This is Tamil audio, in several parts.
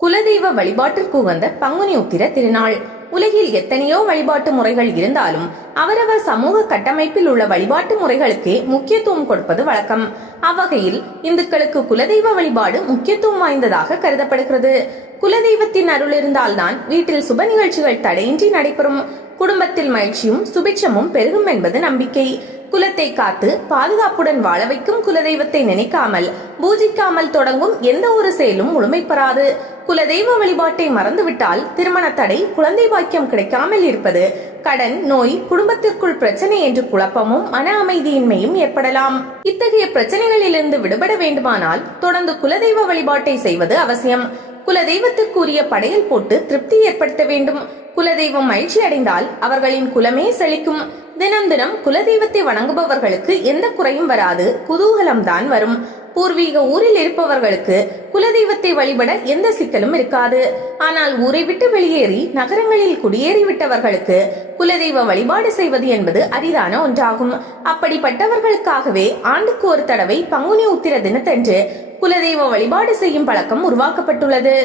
குலதெய்வ வழிபாட்டிற்கு உகந்த பங்குனி உத்திர திருநாள். உலகில் எத்தனையோ வழிபாட்டு முறைகள் இருந்தாலும் அவரவர் சமூக கட்டமைப்பில் உள்ள வழிபாட்டு முறைகளுக்கே முக்கியத்துவம் கொடுப்பது வழக்கம். அவ்வகையில் இந்துக்களுக்கு குலதெய்வ வழிபாடு முக்கியத்துவம் வாய்ந்ததாக கருதப்படுகிறது. குலதெய்வத்தின் அருள் இருந்தால்தான் வீட்டில் சுப நிகழ்ச்சிகள் தடையின்றி நடைபெறும், குடும்பத்தில் மகிழ்ச்சியும் சுபிட்சமும் பெருகும் என்பது நம்பிக்கை. குலத்தை காத்து பாதுகாப்புடன் வாழ வைக்கும் குலதெய்வத்தை நினைக்காமல் பூஜிக்காமல் தொடங்கும் எந்த ஒரு செயலும் முழுமை பெறாது. குலதெய்வ வழிபாட்டை மறந்துவிட்டால் திருமண தடை, குழந்தை பாக்கியம் கிடைக்காமல் இருப்பது, கடன், நோய், குடும்பத்திற்குள் பிரச்சனை என்று குழப்பமும் மன அமைதியின்மையும் ஏற்படலாம். இத்தகைய பிரச்சனைகளிலிருந்து விடுபட வேண்டுமானால் தொடர்ந்து குலதெய்வ வழிபாட்டை செய்வது அவசியம். குலதெய்வத்திற்குரிய படையல் போட்டு திருப்தி ஏற்படுத்த வேண்டும். குலதெய்வம் மகிழ்ச்சி அடைந்தால் அவர்களின் குலமே செழிக்கும். தினம் தினம் குலதெய்வத்தை வணங்குபவர்களுக்கு எந்த குறையும் வராது, குதூகலம் தான் வரும். பூர்வீக ஊரில் இருப்பவர்களுக்கு குலதெய்வத்தை வழிபட எந்த சிக்கலும் இருக்காது. ஆனால் ஊரை விட்டு வெளியேறி நகரங்களில் குடியேறி விட்டவர்களுக்கு குலதெய்வ வழிபாடு செய்வது என்பது அரிதான ஒன்றாகும். அப்படிப்பட்டவர்களுக்காகவே ஆண்டுக்கு ஒரு தடவை பங்குனி உத்திர தினத்தன்று குலதெய்வ வழிபாடு செய்யும் பழக்கம் உருவாக்கப்பட்டுள்ளது.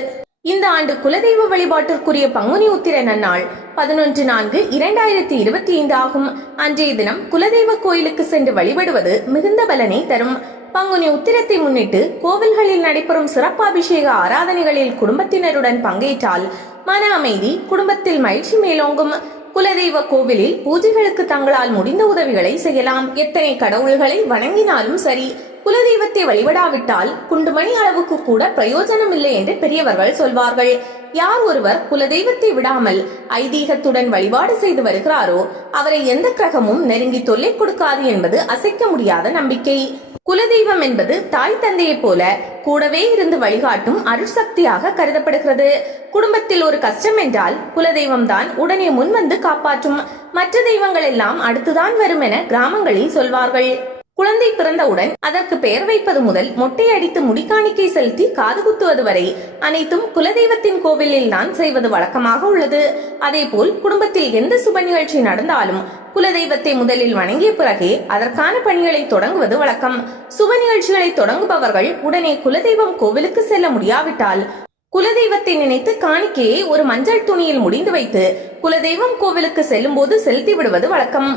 இந்த ஆண்டு குலதெய்வ வழிபாட்டிற்குரிய பங்குனி உத்திர நன்னாள் 11/4/2025 ஆகும். அன்றைய தினம் குலதெய்வ கோயிலுக்கு சென்று வழிபடுவது மிகுந்த பலனை தரும். பங்குனி உத்திரத்தை முன்னிட்டு கோவில்களில் நடைபெறும் சிறப்பாபிஷேக ஆராதனைகளில் குடும்பத்தினருடன் பங்கேற்றால் மன அமைதி, குடும்பத்தில் மகிழ்ச்சி மேலோங்கும். குலதெய்வ கோவிலில் பூஜைகளுக்கு தங்களால் முடிந்த உதவிகளை செய்யலாம். எத்தனை கடவுள்களை வணங்கினாலும் சரி, குலதெய்வத்தை வழிபடாவிட்டால் குண்டுமணி அளவுக்கு கூட பிரயோஜனம் இல்லை என்று பெரியவர்கள் சொல்வார்கள். யார் ஒருவர் குலதெய்வத்தை விடாமல் ஐதீகத்துடன் வழிபாடு செய்து வருகிறாரோ அவரை எந்த கிரகமும் நெருங்கி தொல்லை கொடுக்காது என்பது அசைக்க முடியாத நம்பிக்கை. குலதெய்வம் என்பது தாய் தந்தையை போல கூடவே இருந்து வழிகாட்டும் அருட்சக்தியாக கருதப்படுகிறது. குடும்பத்தில் ஒரு கஷ்டம் என்றால் குலதெய்வம் தான் உடனே முன்வந்து காப்பாற்றும். மற்ற தெய்வங்கள் எல்லாம் அடுத்துதான் வரும் என கிராமங்களில் சொல்வார்கள். குழந்தை பிறந்தவுடன் அதற்கு பெயர் வைப்பது முதல் மொட்டை அடித்து முடிக்காணிக்கை செலுத்தி காது குத்துவது வரை அனைத்தும் குலதெய்வத்தின் கோவிலில் தான் செய்வது வழக்கமாக உள்ளது. அதேபோல் குடும்பத்தில் எந்த சுப நிகழ்ச்சி நடந்தாலும் குலதெய்வத்தை முதலில் வணங்கிய பிறகே அதற்கான பணிகளை தொடங்குவது வழக்கம். சுப நிகழ்ச்சிகளை தொடங்குபவர்கள் உடனே குலதெய்வம் கோவிலுக்கு செல்ல முடியாவிட்டால் குலதெய்வத்தை நினைத்து காணிக்கையை ஒரு மஞ்சள் துணியில் முடிந்து வைத்து குலதெய்வம் கோவிலுக்கு செல்லும் போது செலுத்தி விடுவது வழக்கம்.